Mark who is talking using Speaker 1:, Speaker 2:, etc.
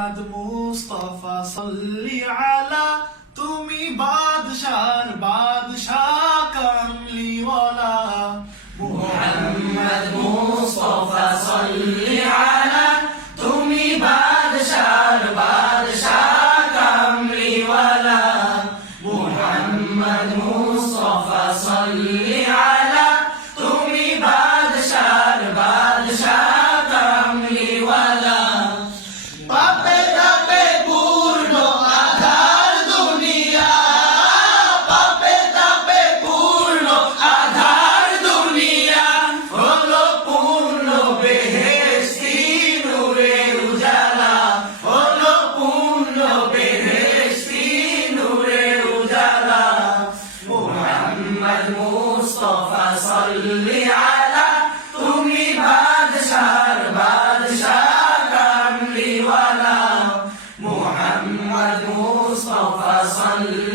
Speaker 1: মোহাম্মদ মুস্তফা, সাল্লি আলা, তুমি বাদশার বাদশাহ কামলিওয়ালা।
Speaker 2: মোহাম্মদ মুস্তফা, সাল্লি আলা, তুমি বাদশার বাদশাহ কামলিওয়ালা। মোহাম্মদ মুস্তফা, সাল্লি আলা মুহাম্মদ মুস্তাফা সাল্লি আলা তুমি বাদশার বাদশাহ কামলিওয়ালা মুহাম্মদ মুস্তাফা সাল্লি